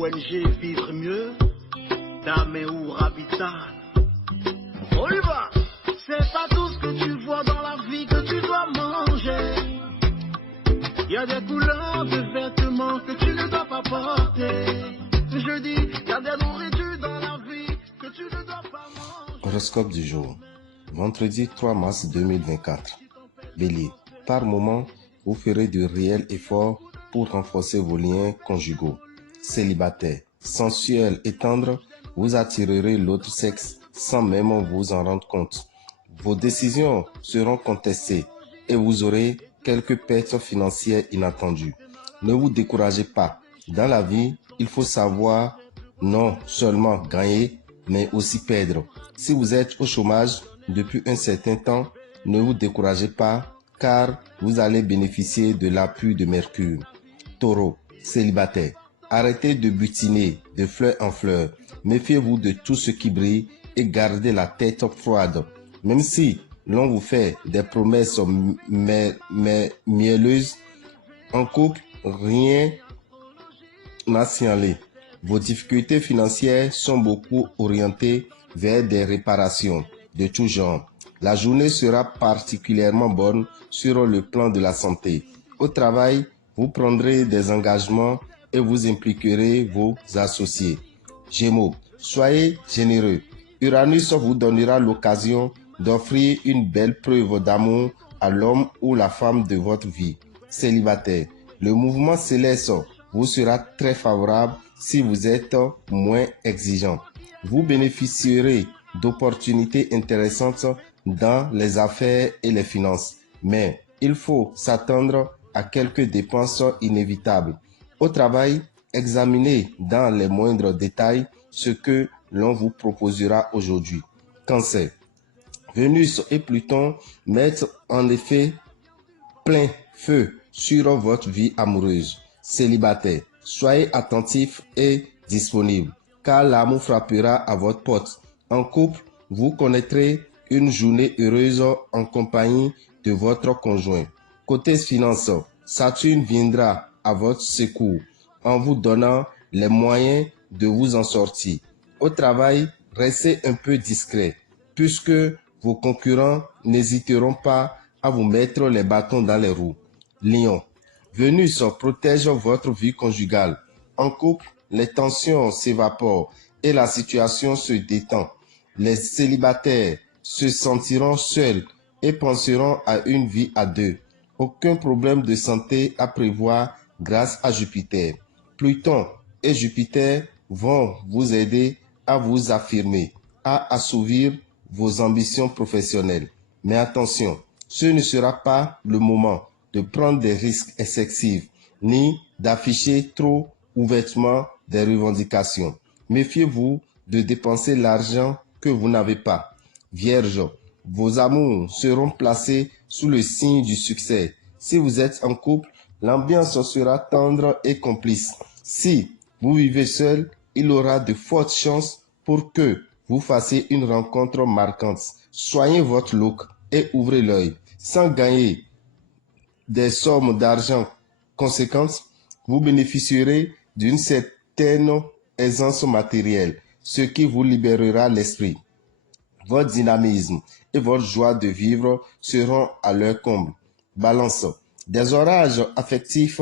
ONG Vivre Mieux, Dame ou Habitat. On y va. C'est pas tout ce que tu vois dans la vie que tu dois manger. Il y a des couleurs de vêtements que tu ne dois pas porter. Je dis, il y a des nourritures dans la vie que tu ne dois pas manger. Horoscope du jour. Vendredi 3 mars 2024. Bélier. Par moment, vous ferez de réels efforts pour renforcer vos liens conjugaux. Célibataire. Sensuel et tendre, vous attirerez l'autre sexe sans même vous en rendre compte. Vos décisions seront contestées et vous aurez quelques pertes financières inattendues. Ne vous découragez pas. Dans la vie, il faut savoir non seulement gagner, mais aussi perdre. Si vous êtes au chômage depuis un certain temps, ne vous découragez pas car vous allez bénéficier de l'appui de Mercure. Taureau, célibataire. Arrêtez de butiner de fleur en fleur. Méfiez-vous de tout ce qui brille et gardez la tête froide. Même si l'on vous fait des promesses mielleuses, en couple, rien n'a signalé. Vos difficultés financières sont beaucoup orientées vers des réparations de tout genre. La journée sera particulièrement bonne sur le plan de la santé. Au travail, vous prendrez des engagements et vous impliquerez vos associés. Gémeaux, soyez généreux. Uranus vous donnera l'occasion d'offrir une belle preuve d'amour à l'homme ou la femme de votre vie. Célibataire, le mouvement céleste vous sera très favorable si vous êtes moins exigeant. Vous bénéficierez d'opportunités intéressantes dans les affaires et les finances, mais il faut s'attendre à quelques dépenses inévitables. Au travail, examinez dans les moindres détails ce que l'on vous proposera aujourd'hui. Cancer. Vénus et Pluton mettent en effet plein feu sur votre vie amoureuse. Célibataire, soyez attentif et disponible, car l'amour frappera à votre porte. En couple, vous connaîtrez une journée heureuse en compagnie de votre conjoint. Côté finances, Saturne viendra à votre secours en vous donnant les moyens de vous en sortir. Au travail, restez un peu discret, puisque vos concurrents n'hésiteront pas à vous mettre les bâtons dans les roues. Lion. Vénus protège votre vie conjugale. En couple, les tensions s'évaporent et la situation se détend. Les célibataires se sentiront seuls et penseront à une vie à deux. Aucun problème de santé à prévoir grâce à Jupiter. Pluton et Jupiter vont vous aider à vous affirmer, à assouvir vos ambitions professionnelles. Mais attention, ce ne sera pas le moment de prendre des risques excessifs, ni d'afficher trop ouvertement des revendications. Méfiez-vous de dépenser l'argent que vous n'avez pas. Vierge, vos amours seront placés sous le signe du succès. Si vous êtes en couple, l'ambiance sera tendre et complice. Si vous vivez seul, il aura de fortes chances pour que vous fassiez une rencontre marquante. Soignez votre look et ouvrez l'œil. Sans gagner des sommes d'argent conséquentes, vous bénéficierez d'une certaine aisance matérielle, ce qui vous libérera l'esprit. Votre dynamisme et votre joie de vivre seront à leur comble. Balance. Des orages affectifs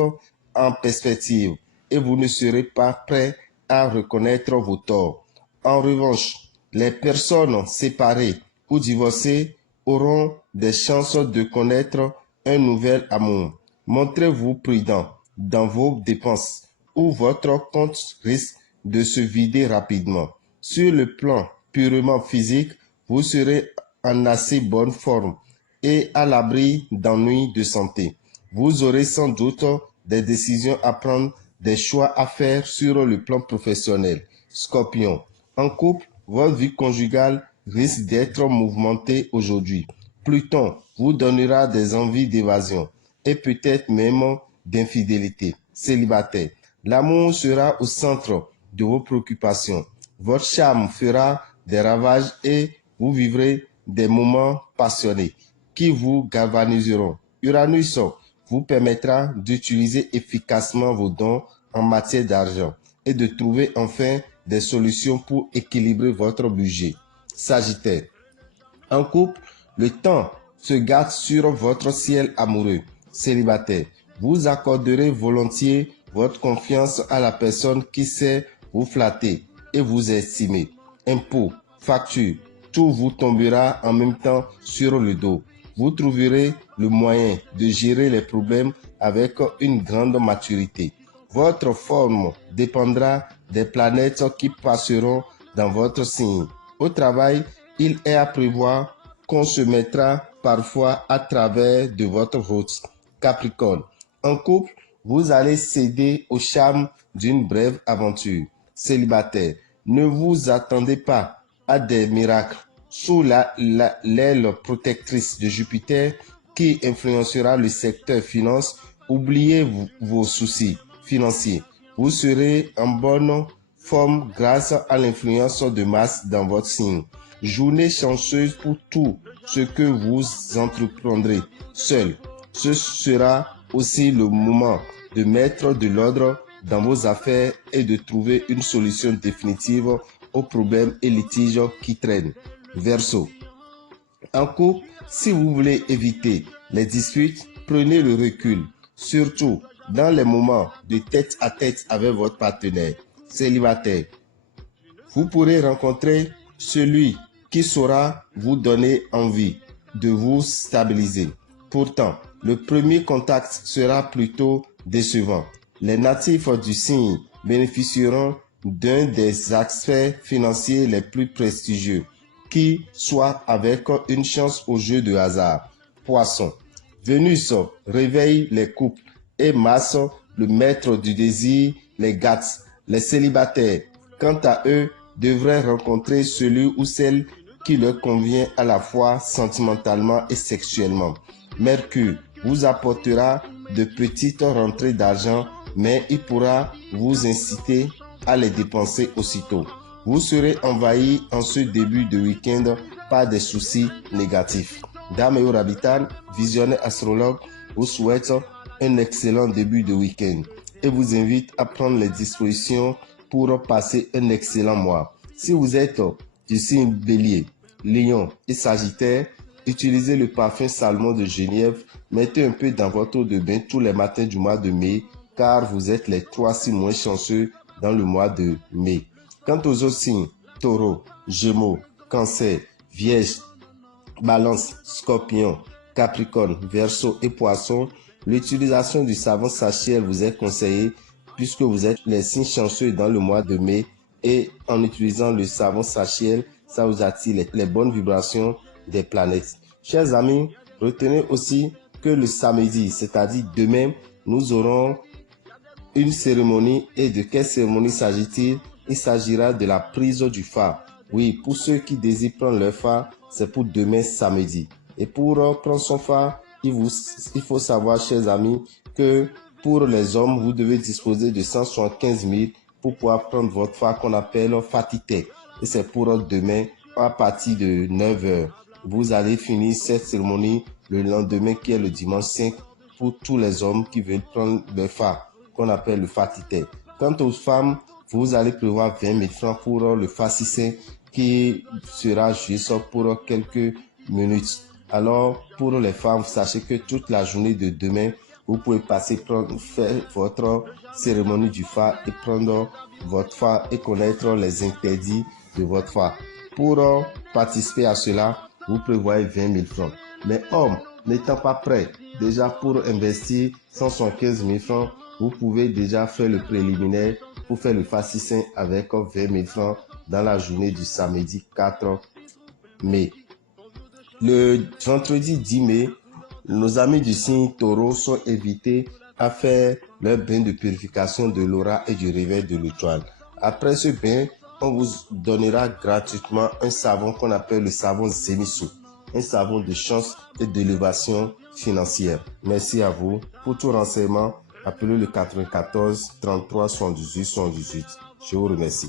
en perspective et vous ne serez pas prêt à reconnaître vos torts. En revanche, les personnes séparées ou divorcées auront des chances de connaître un nouvel amour. Montrez-vous prudent dans vos dépenses ou votre compte risque de se vider rapidement. Sur le plan purement physique, vous serez en assez bonne forme et à l'abri d'ennuis de santé. Vous aurez sans doute des décisions à prendre, des choix à faire sur le plan professionnel. Scorpion. En couple, votre vie conjugale risque d'être mouvementée aujourd'hui. Pluton vous donnera des envies d'évasion et peut-être même d'infidélité. Célibataire. L'amour sera au centre de vos préoccupations. Votre charme fera des ravages et vous vivrez des moments passionnés qui vous galvaniseront. Uranus vous permettra d'utiliser efficacement vos dons en matière d'argent et de trouver enfin des solutions pour équilibrer votre budget. Sagittaire. En couple, le temps se gâte sur votre ciel amoureux. Célibataire, vous accorderez volontiers votre confiance à la personne qui sait vous flatter et vous estimer. Impôts, factures, tout vous tombera en même temps sur le dos. Vous trouverez le moyen de gérer les problèmes avec une grande maturité. Votre forme dépendra des planètes qui passeront dans votre signe. Au travail, il est à prévoir qu'on se mettra parfois à travers de votre route. Capricorne, en couple, vous allez céder au charme d'une brève aventure. Célibataire, ne vous attendez pas à des miracles. Sous l'aile protectrice de Jupiter qui influencera le secteur finance, oubliez vos soucis financiers. Vous serez en bonne forme grâce à l'influence de Mars dans votre signe. Journée chanceuse pour tout ce que vous entreprendrez seul. Ce sera aussi le moment de mettre de l'ordre dans vos affaires et de trouver une solution définitive aux problèmes et litiges qui traînent. Verseau. En couple, si vous voulez éviter les disputes, prenez le recul, surtout dans les moments de tête à tête avec votre partenaire. Célibataire, vous pourrez rencontrer celui qui saura vous donner envie de vous stabiliser. Pourtant, le premier contact sera plutôt décevant. Les natifs du signe bénéficieront d'un des aspects financiers les plus prestigieux, qui soit avec une chance au jeu de hasard. Poisson. Vénus réveille les couples et Mars, le maître du désir, les gâte. Les célibataires, quant à eux, devraient rencontrer celui ou celle qui leur convient à la fois sentimentalement et sexuellement. Mercure vous apportera de petites rentrées d'argent, mais il pourra vous inciter à les dépenser aussitôt. Vous serez envahi en ce début de week-end par des soucis négatifs. Dame et Orabitan, visionnaire astrologue, vous souhaite un excellent début de week-end et vous invite à prendre les dispositions pour passer un excellent mois. Si vous êtes du signe Bélier, Lion et Sagittaire, utilisez le parfum Salmon de Genève, mettez un peu dans votre eau de bain tous les matins du mois de mai, car vous êtes les 3 signes moins chanceux dans le mois de mai. Quant aux autres signes, Taureau, Gémeaux, Cancer, Vierge, Balance, Scorpion, Capricorne, Verseau et Poisson, l'utilisation du savon Sachiel vous est conseillée puisque vous êtes les signes chanceux dans le mois de mai et en utilisant le savon Sachiel, ça vous attire les bonnes vibrations des planètes. Chers amis, retenez aussi que le samedi, c'est-à-dire demain, nous aurons une cérémonie. Et de quelle cérémonie s'agit-il? Il s'agira de la prise du phare. Oui, pour ceux qui désirent prendre leur phare, c'est pour demain samedi. Et pour prendre son phare, il faut savoir, chers amis, que pour les hommes, vous devez disposer de 175 000 pour pouvoir prendre votre phare qu'on appelle Fatité. Et c'est pour demain à partir de 9 h. Vous allez finir cette cérémonie le lendemain qui est le dimanche 5 pour tous les hommes qui veulent prendre le phare qu'on appelle le Fatité. Quant aux femmes, vous allez prévoir 20 000 francs pour le Fassissin qui sera juste pour quelques minutes. Alors, pour les femmes, sachez que toute la journée de demain, vous pouvez faire votre cérémonie du phare et prendre votre phare et connaître les interdits de votre phare. Pour participer à cela, vous prévoyez 20 000 francs. Mais hommes, n'étant pas prêts déjà pour investir 175 000 francs, vous pouvez déjà faire le préliminaire pour faire le Fassissin avec 20 000 francs dans la journée du samedi 4 mai. Le vendredi 10 mai, nos amis du signe Taureau sont invités à faire leur bain de purification de l'aura et du réveil de l'étoile. Après ce bain, on vous donnera gratuitement un savon qu'on appelle le savon Zemisu, un savon de chance et d'élévation financière. Merci à vous. Pour tout renseignement, appelez le 94 33 78 78. Je vous remercie.